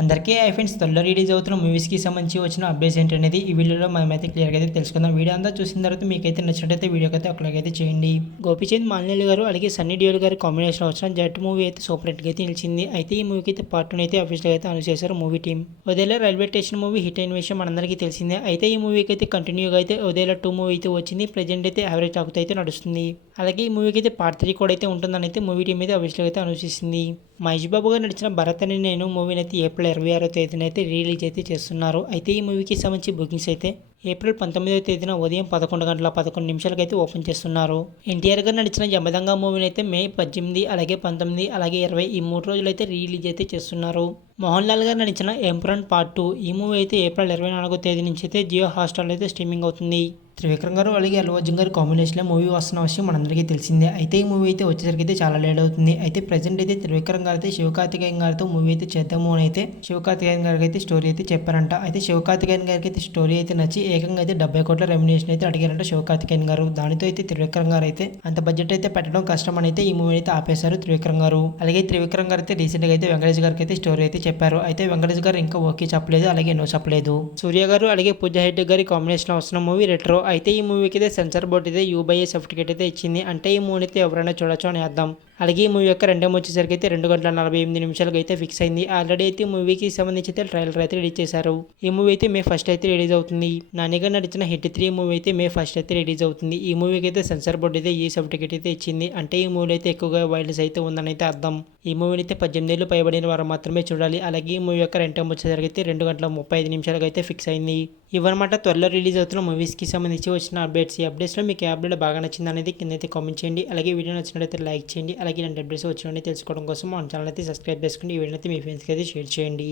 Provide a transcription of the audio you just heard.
అందరికీ ఫ్రెండ్స్ త్వరలో రిలీజ్ అవుతున్న మూవీస్కి సంబంధించి వచ్చిన అప్డేట్స్ ఏంటనేది ఈ వీడియోలో మనమైతే క్లియర్గా అయితే తెలుసుకుందాం. వీడియో అంతా చూసిన తర్వాత మీకైతే నచ్చినట్టయితే వీడియోకి అయితే ఒకలాగైతే చేయండి. గోపీచంద్ మాలినేని గారు అలాగే సన్నీ డియోల్ గారి కాంబినేషన్ వచ్చిన జట్ మూవీ అయితే సూపర్ హిట్గా అయితే నిలిచింది. అయితే ఈ మూవీకి అయితే పార్ట్ 2 అయితే అఫీషియల్గా అయితే అనౌన్స్ చేశారు మూవీ టీం. ఉదయలో రైల్వే స్టేషన్ మూవీ హిట్ అయిన విషయం మనందరికీ తెలిసిందే. అయితే ఈ మూవీకి అయితే కంటిన్యూగా అయితే ఉదయలో 2 మూవీ అయితే వచ్చింది. ప్రెజెంట్ అయితే యావరేజ్ టాక్ అయితే నడుస్తుంది. అలాగే ఈ మూవీకి అయితే పార్ట్ 3 కూడా అయితే ఉంటుందని అయితే మూవీ టీం అయితే అఫీషియల్గా అయితే అనౌన్స్ చేసింది. మహేష్ బాబు గారు నడిచిన భరత్ అని నేను మూవీని అయితే ఏప్రిల్ 26వ తేదీన అయితే రిలీజ్ అయితే చేస్తున్నారు. అయితే ఈ మూవీకి సంబంధించి బుకింగ్స్ అయితే ఏప్రిల్ 19వ తేదీన ఉదయం 11 గంటల 11 నిమిషాలకు అయితే ఓపెన్ చేస్తున్నారు. ఎన్టీఆర్ గారు నడిచిన యమదంగా మూవీని అయితే మే 18 అలాగే 19 అలాగే 20 ఈ 3 రోజులు అయితే రిలీజ్ అయితే చేస్తున్నారు. మోహన్ లాల్ గారు నడిచిన ఎంపురన్ పార్ట్ 2 ఈ మూవీ అయితే ఏప్రిల్ 24వ తేదీ నుంచి అయితే జియో హాట్‌స్టార్లో అయితే స్ట్రీమింగ్ అవుతుంది. త్రివిక్రమ్ గారు అలాగే అల్లు అర్జున్ గారు కాంబినేషన్లో మూవీ వస్తున్న విషయం మనందరికీ తెలిసిందే. అయితే ఈ మూవీ అయితే వచ్చేసరికి అయితే చాలా లేట్ అవుతుంది. అయితే ప్రజెంట్ అయితే త్రివిక్రమ్ గారు అయితే శివకార్తికేయన్ గారితో మూవీ అయితే చేద్దాము అని అయితే శివకార్తికేయన్ గారికి అయితే స్టోరీ అయితే చెప్పారంట. అయితే శివకార్తికేయన్ గారికి అయితే స్టోరీ అయితే నచ్చి ఏకంగా అయితే 70 కోట్ల రెమ్యునేషన్ అయితే అడిగారంట శివకార్తికేయన్ గారు. దానితో అయితే త్రివిక్రమ్ గారు అయితే అంత బడ్జెట్ అయితే పెట్టడం కష్టం అని అయితే ఈ మూవీ అయితే ఆపేశారు త్రివిక్రమ్ గారు. అలాగే త్రివిక్రమ్ గారు అయితే రీసెంట్గా అయితే వెంకటేష్ గారికి అయితే స్టోరీ అయితే చెప్పారు. అయితే వెంకటేష్ గారు ఇంకా ఓకే చెప్పలేదు, అలాగే నో చెప్పలేదు. సూర్య గారు అలాగే పూజా హెగ్డే గారి కాంబినేషన్ వస్తున్న మూవీ రెట్రో. అయితే ఈ మూవీకి అయితే సెన్సార్ బోర్డు అయితే U/A సర్టిఫికేట్ అయితే ఇచ్చింది. అంటే ఈ మూవీ అయితే ఎవరైనా చూడొచ్చు అని అర్థం. అలాగే ఈ మూవీ యొక్క రెండో వచ్చేసరికి అయితే 2 గంటల 48 నిమిషాలకు అయితే ఫిక్స్ అయింది. ఆల్రెడీ అయితే మూవీకి సంబంధించి అయితే ట్రైలర్ అయితే రిలీజ్ చేశారు. ఈ మూవీ అయితే మే 1 అయితే రిలీజ్ అవుతుంది. నానిగా నడిచిన హిట్ 3 మూవీ అయితే మే 1 అయితే రిలీజ్ అవుతుంది. ఈ మూవీకి అయితే సెన్సార్ బోర్డు అయితే ఈ సర్టిఫికేట్ అయితే ఇచ్చింది. అంటే ఈ మూవీ అయితే ఎక్కువగా వైలెన్స్ అయితే ఉందని అయితే అర్థం. ఈ మూవీని అయితే 18 ఏళ్ళు పైబడిన వారు మాత్రమే చూడాలి. అలాగే ఈ మూవీ యొక్క రెండో వచ్చేసరికి అయితే 2 గంటల 35 నిమిషాలకు అయితే ఫిక్స్ అయింది. ఇవన్నమాట త్వరలో రిలీజ్ అవుతున్న మూవీస్కి సంబంధించి వచ్చిన అప్డేట్స్. ఈ అప్డేట్స్లో మీకు ఏ అప్డేట్ బాగా నచ్చింది అనేది కింద అయితే కామెంట్ చేయండి. అలాగే వీడియో నచ్చినట్లయితే లైక్ చేయండి. అలాగే ఇలాంటి అప్డేట్స్ వచ్చినట్టు తెలుసుకోవడం కోసం మన ఛానల్ అయితే సబ్స్క్రైబ్ చేసుకోండి. ఈ వీడియో అయితే మీ ఫ్రెండ్స్కి అయితే షేర్ చేయండి.